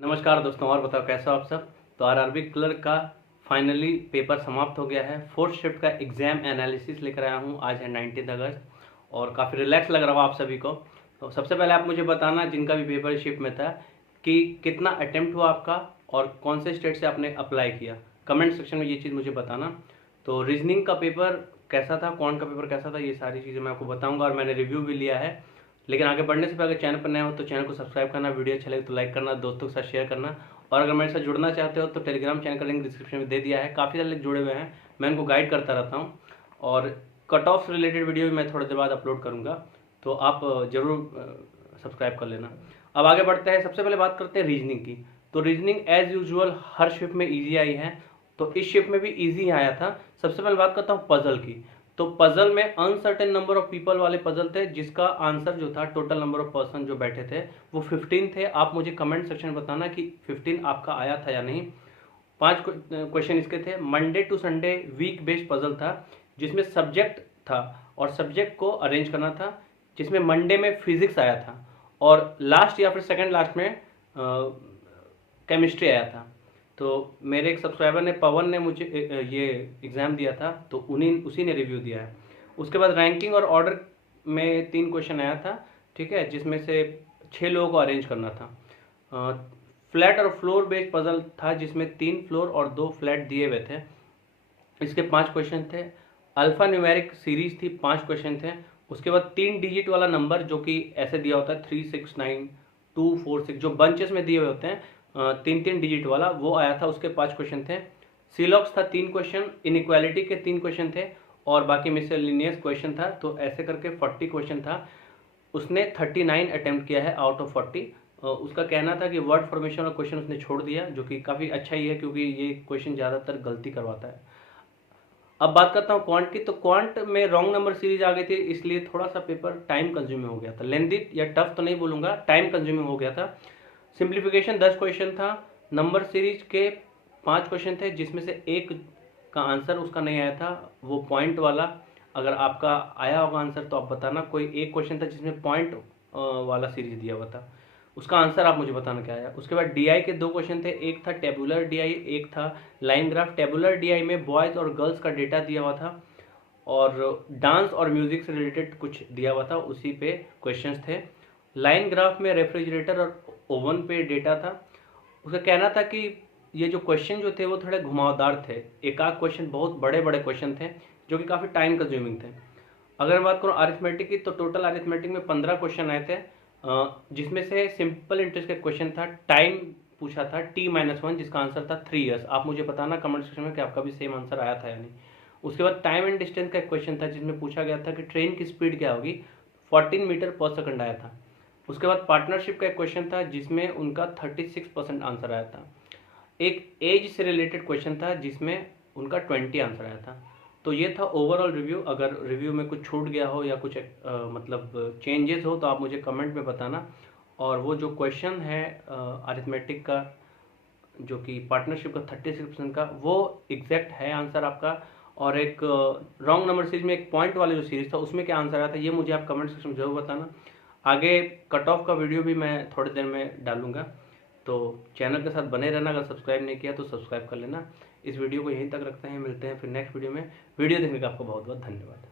नमस्कार दोस्तों, और बताओ कैसे हो आप सब। तो आरआरबी क्लर्क का फाइनली पेपर समाप्त हो गया है। फोर्थ शिफ्ट का एग्जाम एनालिसिस लेकर आया हूँ। आज है 19 अगस्त और काफ़ी रिलैक्स लग रहा हो आप सभी को। तो सबसे पहले आप मुझे बताना, जिनका भी पेपर शिफ्ट में था, कि कितना अटेम्प्ट हुआ आपका और कौन से स्टेट से आपने अप्लाई किया। कमेंट सेक्शन में ये चीज़ मुझे बताना। तो रीजनिंग का पेपर कैसा था, कौन का पेपर कैसा था, ये सारी चीज़ें मैं आपको बताऊँगा और मैंने रिव्यू भी लिया है। लेकिन आगे बढ़ने से पहले चैनल पर नए हो तो चैनल को सब्सक्राइब करना, वीडियो अच्छा लगे तो लाइक करना, दोस्तों के साथ शेयर करना। और अगर मेरे साथ जुड़ना चाहते हो तो टेलीग्राम चैनल का लिंक डिस्क्रिप्शन में दे दिया है। काफ़ी सारे लोग जुड़े हुए हैं, मैं उनको गाइड करता रहता हूँ। और कट ऑफ रिलेटेड वीडियो भी मैं थोड़ी देर बाद अपलोड करूँगा, तो आप ज़रूर सब्सक्राइब कर लेना। अब आगे बढ़ते हैं। सबसे पहले बात करते हैं रीजनिंग की। तो रीजनिंग एज यूजुअल हर शिफ्ट में ईजी आई है, तो इस शिफ्ट में भी ईजी आया था। सबसे पहले बात करता हूँ पजल की। तो पजल में अनसर्टेन नंबर ऑफ पीपल वाले पजल थे, जिसका आंसर जो था, टोटल नंबर ऑफ पर्सन जो बैठे थे वो 15 थे। आप मुझे कमेंट सेक्शन में बताना कि 15 आपका आया था या नहीं। 5 क्वेश्चन इसके थे। Monday to Sunday week based puzzle था, जिसमें सब्जेक्ट था और सब्जेक्ट को अरेंज करना था, जिसमें मंडे में फिजिक्स आया था और लास्ट या फिर सेकंड लास्ट में केमिस्ट्री आया था। तो मेरे एक सब्सक्राइबर ने, पवन ने, मुझे ये एग्ज़ाम दिया था, तो उसी ने रिव्यू दिया है। उसके बाद रैंकिंग और ऑर्डर में 3 क्वेश्चन आया था, ठीक है, जिसमें से 6 लोगों को अरेंज करना था। फ्लैट और फ्लोर बेस्ड पजल था, जिसमें 3 फ्लोर और 2 फ्लैट दिए हुए थे। इसके 5 क्वेश्चन थे। अल्फा न्यूमेरिक सीरीज थी, 5 क्वेश्चन थे। उसके बाद 3 डिजिट वाला नंबर, जो कि ऐसे दिया होता है 3 6 9 2 4 6, जो बंचेस में दिए हुए होते हैं, 3 डिजिट वाला, वो आया था। उसके 5 क्वेश्चन थे। सीलॉक्स था 3 क्वेश्चन, इनइक्वालिटी के 3 क्वेश्चन थे और बाकी मिसलेनियस क्वेश्चन था। तो ऐसे करके 40 क्वेश्चन था। उसने 39 अटेम्प्ट किया है आउट ऑफ 40। उसका कहना था कि वर्ड फॉर्मेशन और क्वेश्चन उसने छोड़ दिया, जो कि काफ़ी अच्छा ही है, क्योंकि ये क्वेश्चन ज़्यादातर गलती करवाता है। अब बात करता हूँ क्वांट की। तो क्वांट में रॉन्ग नंबर सीरीज आ गई थी, इसलिए थोड़ा सा पेपर टाइम कंज्यूमिंग हो गया था। लेंदी या टफ तो नहीं बोलूँगा, टाइम कंज्यूमिंग हो गया था। सिंप्लीफिकेशन 10 क्वेश्चन था। नंबर सीरीज के 5 क्वेश्चन थे, जिसमें से एक का आंसर उसका नहीं आया था, वो पॉइंट वाला। अगर आपका आया होगा आंसर तो आप बताना। कोई एक क्वेश्चन था जिसमें पॉइंट वाला सीरीज दिया हुआ था, उसका आंसर आप मुझे बताना क्या आया। उसके बाद डीआई के 2 क्वेश्चन थे, एक था टेबुलर डीआई, एक था लाइन ग्राफ। टेबुलर डीआई में बॉयज़ और गर्ल्स का डेटा दिया हुआ था और डांस और म्यूजिक से रिलेटेड कुछ दिया हुआ था, उसी पे क्वेश्चंस थे। लाइन ग्राफ में रेफ्रिजरेटर और ओवन पे डेटा था। उसका कहना था कि ये जो क्वेश्चन जो थे वो थोड़े घुमावदार थे। एक आध क्वेश्चन बहुत बड़े बड़े क्वेश्चन थे, जो कि काफ़ी टाइम कंज्यूमिंग थे। अगर मैं बात करूँ अरिथमेटिक की, तो टोटल अरिथमेटिक में 15 क्वेश्चन आए थे, जिसमें से सिंपल इंटरेस्ट का क्वेश्चन था। टाइम पूछा था T-1, जिसका आंसर था 3 ईयर्स। आप मुझे बताना कमेंट सेक्शन में कि आपका भी सेम आंसर आया था या नहीं। उसके बाद टाइम एंड डिस्टेंस का एक क्वेश्चन था, जिसमें पूछा गया था कि ट्रेन की स्पीड क्या होगी। 14 मीटर पर सेकंड आया था। उसके बाद पार्टनरशिप का एक क्वेश्चन था, जिसमें उनका 36% आंसर आया था। एक एज से रिलेटेड क्वेश्चन था, जिसमें उनका 20 आंसर आया था। तो ये था ओवरऑल रिव्यू। अगर रिव्यू में कुछ छूट गया हो या कुछ मतलब चेंजेस हो तो आप मुझे कमेंट में बताना। और वो जो क्वेश्चन है अरिथमेटिक का, जो कि पार्टनरशिप का 36% का, वो एग्जैक्ट है आंसर आपका। और एक रॉन्ग नंबर सीरीज में एक पॉइंट वाले जो सीरीज था, उसमें क्या आंसर आया था, ये मुझे आप कमेंट सेक्शन में जरूर बताना। आगे कट ऑफ का वीडियो भी मैं थोड़ी देर में डालूंगा, तो चैनल के साथ बने रहना। अगर सब्सक्राइब नहीं किया तो सब्सक्राइब कर लेना। इस वीडियो को यहीं तक रखते हैं, मिलते हैं फिर नेक्स्ट वीडियो में। वीडियो देखने का आपको बहुत बहुत धन्यवाद।